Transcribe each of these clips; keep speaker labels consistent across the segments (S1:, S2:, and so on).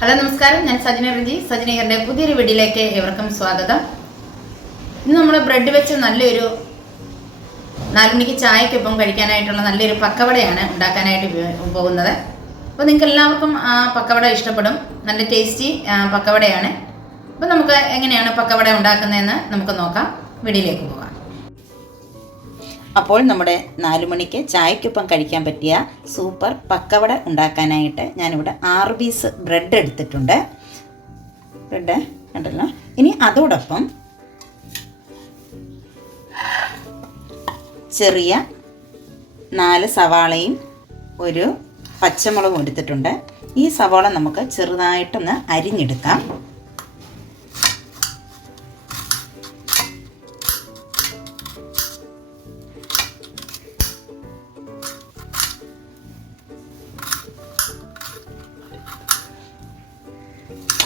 S1: Hello നമസ്കാരം. ഞാൻ സജിന റിജി സജനീകറിന്റെ പുതിയൊരു വീഡിയോയിലേക്ക് ഏവർക്കും സ്വാഗതം. ഇന്ന് നമ്മൾ ബ്രെഡ് വെച്ച് നല്ലൊരു നാലുമണിക്ക് ചായക്കൊപ്പം കഴിക്കാനായിട്ടുള്ള നല്ലൊരു പക്കവടയാണ് ഉണ്ടാക്കാനായിട്ട് പോകുന്നത്. അപ്പോൾ നിങ്ങൾക്ക് എല്ലാവർക്കും ആ പക്കവട ഇഷ്ടപ്പെടും. നല്ല ടേസ്റ്റി പക്കവടയാണ്. അപ്പോൾ നമുക്ക് എങ്ങനെയാണ് പക്കവട ഉണ്ടാക്കുന്നതെന്ന് നമുക്ക് നോക്കാം. വീഡിയോയിലേക്ക് പോകാം.
S2: അപ്പോൾ നമ്മുടെ നാലു മണിക്ക് ചായക്കൊപ്പം കഴിക്കാൻ പറ്റിയ സൂപ്പർ പക്കവട ഉണ്ടാക്കാനായിട്ട് ഞാനിവിടെ ആറ് പീസ് ബ്രെഡ് എടുത്തിട്ടുണ്ട്. ബ്രെഡ് കണ്ടല്ലോ ഇനി അതോടൊപ്പം ചെറിയ നാല് സവാളയും ഒരു പച്ചമുളകും എടുത്തിട്ടുണ്ട്. ഈ സവാള നമുക്ക് ചെറുതായിട്ടൊന്ന് അരിഞ്ഞെടുക്കാം.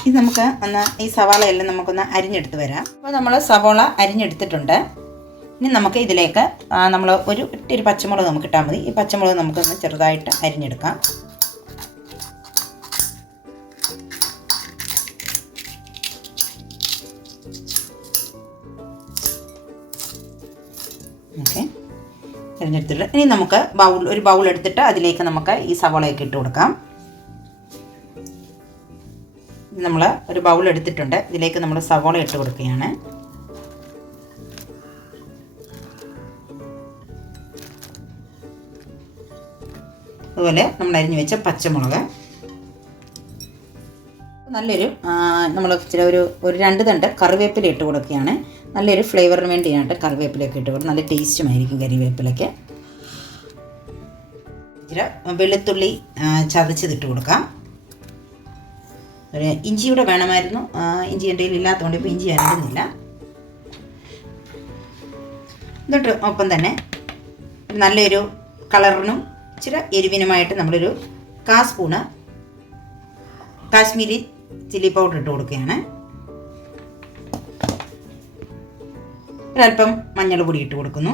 S2: ഇത് നമുക്ക് ഒന്ന് ഈ സവാളയെല്ലാം നമുക്കൊന്ന് അരിഞ്ഞെടുത്ത് വരാം. അപ്പോൾ നമ്മൾ സവാള അരിഞ്ഞെടുത്തിട്ടുണ്ട്. ഇനി നമുക്ക് ഇതിലേക്ക് നമ്മൾ ഒരു ഒരു പച്ചമുളക് നമുക്ക് ഇട്ടാൽ മതി. ഈ പച്ചമുളക് നമുക്കൊന്ന് ചെറുതായിട്ട് അരിഞ്ഞെടുക്കാം. ഓക്കെ. അരിഞ്ഞെടുത്തിട്ട് ഇനി നമുക്ക് ബൗൾ ഒരു ബൗൾ എടുത്തിട്ട് അതിലേക്ക് നമുക്ക് ഈ സവാളയൊക്കെ ഇട്ട് കൊടുക്കാം. നമ്മൾ ഒരു ബൗൾ എടുത്തിട്ടുണ്ട്. ഇതിലേക്ക് നമ്മൾ സവോള ഇട്ട് കൊടുക്കുകയാണ്. അതുപോലെ നമ്മൾ അരിഞ്ഞു വെച്ച പച്ചമുളക്. നല്ലൊരു നമ്മൾ ചില ഒരു ഒരു രണ്ട് തണ്ട് കറിവേപ്പില ഇട്ട് കൊടുക്കുകയാണ്. നല്ലൊരു ഫ്ലേവറിന് വേണ്ടിയാണ് കറിവേപ്പിലയൊക്കെ ഇട്ട് കൊടുക്കും നല്ല ടേസ്റ്റും ടേസ്റ്റുമായിരിക്കും കറിവേപ്പിലയ്ക്ക് ഇച്ചിരി വെളുത്തുള്ളി ചതച്ചതിട്ട് കൊടുക്കാം. ഒരു ഇഞ്ചി കൂടെ വേണമായിരുന്നു ഇഞ്ചി എന്റെ കയ്യിൽ ഇല്ലാത്തതുകൊണ്ട് ഇപ്പോൾ ഇഞ്ചി അരടുന്നില്ല എന്നിട്ട് ഒപ്പം തന്നെ നല്ലൊരു കളറിനും ഇച്ചിരി എരിവിനുമായിട്ട് നമ്മളൊരു കാ സ്പൂണ് കാശ്മീരി ചില്ലി പൗഡർ ഇട്ട് കൊടുക്കുകയാണ്. ഒരല്പം മഞ്ഞൾ പൊടി ഇട്ട് കൊടുക്കുന്നു.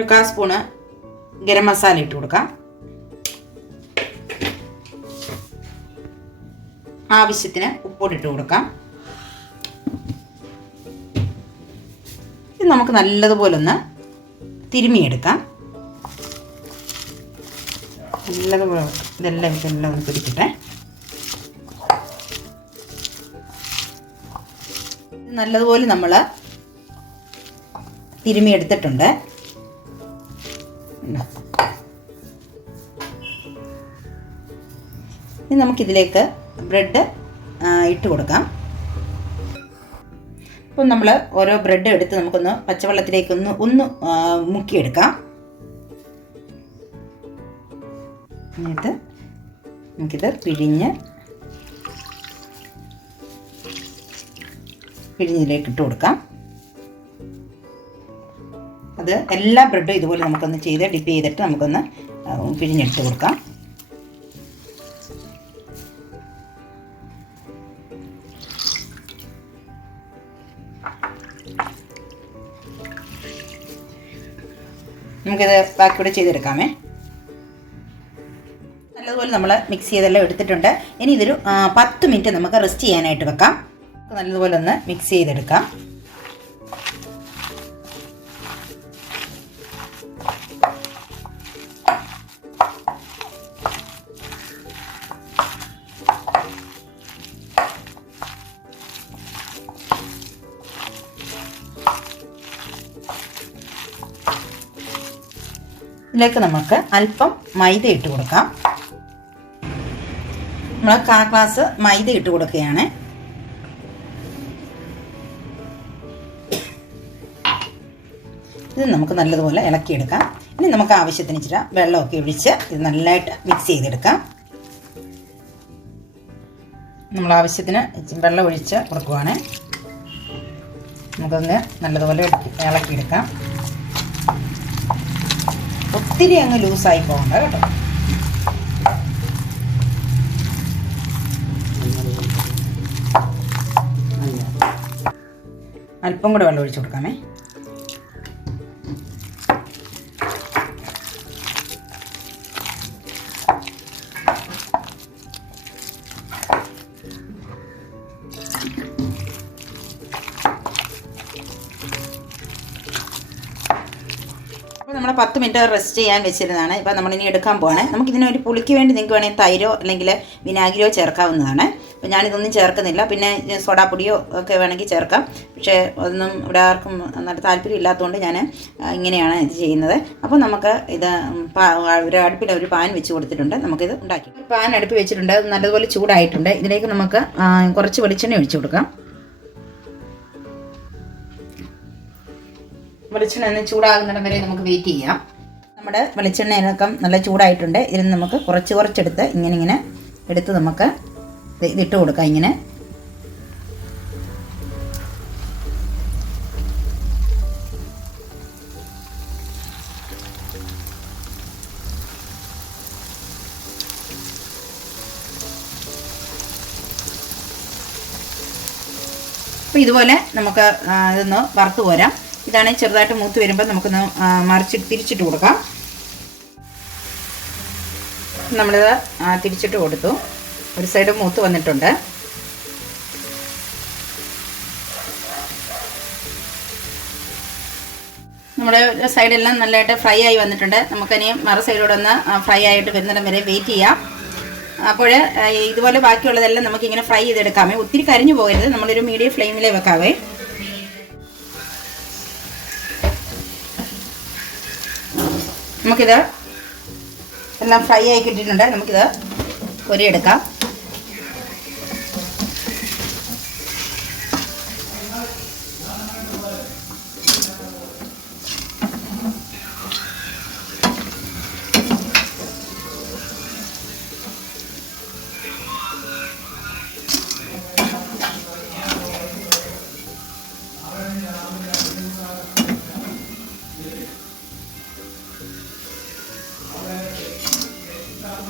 S2: ഒരു കാ സ്പൂണ് ഗരം മസാല ഇട്ട് കൊടുക്കാം. ആവശ്യത്തിന് ഉപ്പോട് ഇട്ട് കൊടുക്കാം. ഇത് നമുക്ക് നല്ലതുപോലെ ഒന്ന് തിരുമിയെടുക്കാം നല്ലതുപോലെ ഇതെല്ലാം ഇതെല്ലാം ഒന്ന് പിടിക്കട്ടെ നല്ലതുപോലെ നമ്മൾ തിരുമിയെടുത്തിട്ടുണ്ട്? ഇനി നമുക്കിതിലേക്ക് ബ്രെഡ് ഇട്ട് കൊടുക്കാം. അപ്പം നമ്മൾ ഓരോ ബ്രെഡ് എടുത്ത് നമുക്കൊന്ന് പച്ചവെള്ളത്തിലേക്ക് ഒന്ന് മുക്കിയെടുക്കാം. എന്നിട്ട് നമുക്കിത് പിഴിഞ്ഞ് പിഴിഞ്ഞിലേക്ക് ഇട്ട് കൊടുക്കാം. അത് എല്ലാ ബ്രെഡും ഇതുപോലെ നമുക്കൊന്ന് ചെയ്ത് ഡിപ്പ് ചെയ്തിട്ട് നമുക്കൊന്ന് പിഴിഞ്ഞെടുത്ത് കൊടുക്കാം. നമുക്കിത് ബാക്കിയൂടെ ചെയ്തെടുക്കാമേ. നല്ലതുപോലെ നമ്മൾ മിക്സ് ചെയ്തെല്ലാം എടുത്തിട്ടുണ്ട്. ഇനി ഇതൊരു പത്ത് മിനിറ്റ് നമുക്ക് റെസ്റ്റ് ചെയ്യാനായിട്ട് വെക്കാം. നല്ലതുപോലെ ഒന്ന് മിക്സ് ചെയ്തെടുക്കാം. ഇതിലേക്ക് നമുക്ക് അല്പം മൈദ ഇട്ട് കൊടുക്കാം. നമ്മൾ കാ ഗ്ലാസ് മൈദ ഇട്ട് കൊടുക്കുകയാണ്. ഇത് നമുക്ക് നല്ലതുപോലെ ഇളക്കിയെടുക്കാം. ഇനി നമുക്ക് ആവശ്യത്തിന് ഇച്ചിരി വെള്ളമൊക്കെ ഒഴിച്ച് ഇത് നല്ലതായിട്ട് മിക്സ് ചെയ്തെടുക്കാം. നമ്മൾ ആവശ്യത്തിന് വെള്ളം ഒഴിച്ച് കൊടുക്കുവാണ്. നമുക്കൊന്ന് നല്ലതുപോലെ ഇളക്കിയെടുക്കാം. ഒത്തിരി അങ്ങ് ലൂസായി പോകണ്ട കേട്ടോ. അല്പം കൂടെ വെള്ളം ഒഴിച്ചു കൊടുക്കാമേ. നമ്മൾ പത്ത് മിനിറ്റ് റെസ്റ്റ് ചെയ്യാൻ വെച്ചിരുന്നതാണ്. ഇപ്പോൾ നമ്മളിനി എടുക്കാൻ പോവാണ്. നമുക്ക് ഇതിനൊരു പുളിക്ക് വേണ്ടി നിങ്ങൾക്ക് വേണമെങ്കിൽ തൈരോ അല്ലെങ്കിൽ വിനാഗിരിയോ ചേർക്കാവുന്നതാണ്. അപ്പോൾ ഞാനിതൊന്നും ചേർക്കുന്നില്ല. പിന്നെ സോഡാപ്പൊടിയോ ഒക്കെ വേണമെങ്കിൽ ചേർക്കാം. പക്ഷേ ഒന്നും ഇവിടെ ആർക്കും നല്ല താല്പര്യം ഇല്ലാത്തതുകൊണ്ട് ഞാൻ ഇങ്ങനെയാണ് ഇത് ചെയ്യുന്നത്. അപ്പോൾ നമുക്ക് ഇത് ഒരു അടുപ്പിൽ ഒരു പാൻ വെച്ച് കൊടുത്തിട്ടുണ്ട്. നമുക്കിത് ഉണ്ടാക്കി. പാൻ അടുപ്പ് വെച്ചിട്ടുണ്ട്. നല്ലതുപോലെ ചൂടായിട്ടുണ്ട്. ഇതിലേക്ക് നമുക്ക് കുറച്ച് വെളിച്ചെണ്ണ ഒഴിച്ചു കൊടുക്കാം. വെളിച്ചെണ്ണ ഒന്ന് ചൂടാകുന്നിടം വരെ നമുക്ക് വെയിറ്റ് ചെയ്യാം. നമ്മുടെ വെളിച്ചെണ്ണയിലൊക്കെ നല്ല ചൂടായിട്ടുണ്ട്. ഇതിൽ നമുക്ക് കുറച്ച് കുറച്ചെടുത്ത് ഇങ്ങനെ ഇങ്ങനെ എടുത്ത് നമുക്ക് ഇത് ഇതിട്ട് കൊടുക്കാം ഇങ്ങനെ. അപ്പോൾ ഇതുപോലെ നമുക്ക് ഇതൊന്ന് വറുത്ത് പോരാം ഇതാണ് ചെറുതായിട്ട് മൂത്ത് വരുമ്പോൾ നമുക്കൊന്ന് മറിച്ച് തിരിച്ചിട്ട് കൊടുക്കാം. നമ്മളിത് തിരിച്ചിട്ട് കൊടുത്തു. ഒരു സൈഡ് മൂത്ത് വന്നിട്ടുണ്ട്. നമ്മുടെ സൈഡെല്ലാം നല്ലതായിട്ട് ഫ്രൈ ആയി വന്നിട്ടുണ്ട്. നമുക്കിനി മറ സൈഡിലൂടെ ഒന്ന് ഫ്രൈ ആയിട്ട് വരുന്നിടം വരെ വെയിറ്റ് ചെയ്യാം. അപ്പോൾ ഇതുപോലെ ബാക്കിയുള്ളതെല്ലാം നമുക്കിങ്ങനെ ഫ്രൈ ചെയ്തെടുക്കാമേ ഒത്തിരി കരിഞ്ഞു പോകരുത്. നമ്മളൊരു മീഡിയം ഫ്ലെയിമിലേ വെക്കാവേ. നമുക്കിത് എല്ലാം ഫ്രൈ ആയി കിട്ടിയിട്ടുണ്ട്. നമുക്കിത് പൊരിയെടുക്കാം.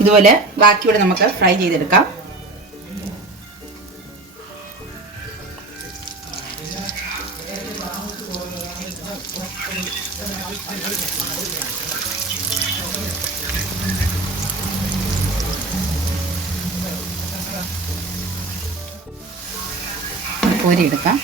S2: ഇതുപോലെ ബാക്കിയൂടെ നമുക്ക് ഫ്രൈ ചെയ്തെടുക്കാം. കോരിയെടുക്കാം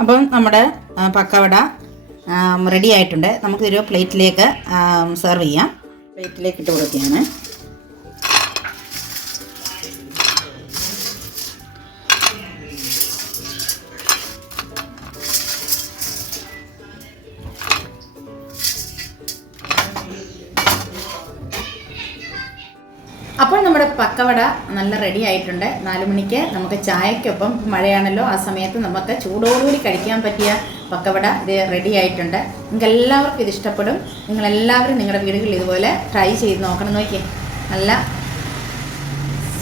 S2: അപ്പം നമ്മുടെ പക്കവട റെഡി ആയിട്ടുണ്ട്. നമുക്കൊരു പ്ലേറ്റിലേക്ക് സെർവ് ചെയ്യാം. പ്ലേറ്റിലേക്ക് ഇട്ട് കൊടുക്കുകയാണ്.
S1: അപ്പോൾ നമ്മുടെ പക്കവട നല്ല റെഡി ആയിട്ടുണ്ട്. നാല് മണിക്ക് നമുക്ക് ചായക്കൊപ്പം മഴയാണല്ലോ ആ സമയത്ത് നമുക്ക് ചൂടോടുകൂടി കഴിക്കാൻ പറ്റിയ പക്കവട ഇത് റെഡി ആയിട്ടുണ്ട്. നിങ്ങൾക്ക് എല്ലാവർക്കും ഇത് ഇഷ്ടപ്പെടും. നിങ്ങളെല്ലാവരും നിങ്ങളുടെ വീടുകളിൽ ഇതുപോലെ ട്രൈ ചെയ്ത് നോക്കണം നോക്കിയേ. നല്ല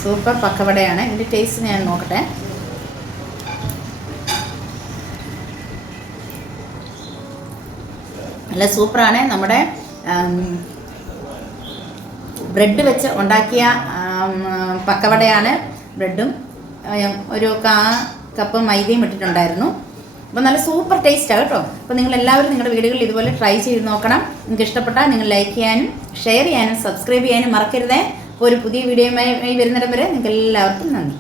S1: സൂപ്പർ പക്കവടയാണ്. ഇതിന്റെ ടേസ്റ്റ് ഞാൻ നോക്കട്ടെ. നല്ല സൂപ്പറാണ് നമ്മുടെ ബ്രെഡ് വെച്ച് ഉണ്ടാക്കിയ പക്കവടയാണ് ബ്രെഡും. ഒരു കാ കപ്പ് മൈദയും ഇട്ടിട്ടുണ്ടായിരുന്നു. അപ്പോൾ നല്ല സൂപ്പർ ടേസ്റ്റാണ് കേട്ടോ. അപ്പോൾ നിങ്ങൾ എല്ലാവരും നിങ്ങളുടെ വീടുകളിൽ ഇതുപോലെ ട്രൈ ചെയ്ത് നോക്കണം. നിങ്ങൾക്ക് ഇഷ്ടപ്പെട്ടാൽ നിങ്ങൾ ലൈക്ക് ചെയ്യാനും ഷെയർ ചെയ്യാനും സബ്സ്ക്രൈബ് ചെയ്യാനും മറക്കരുതേ. അപ്പോൾ ഒരു പുതിയ വീഡിയോയുമായി വരുന്നിടം വരെ നിങ്ങൾക്ക് എല്ലാവർക്കും നന്ദി.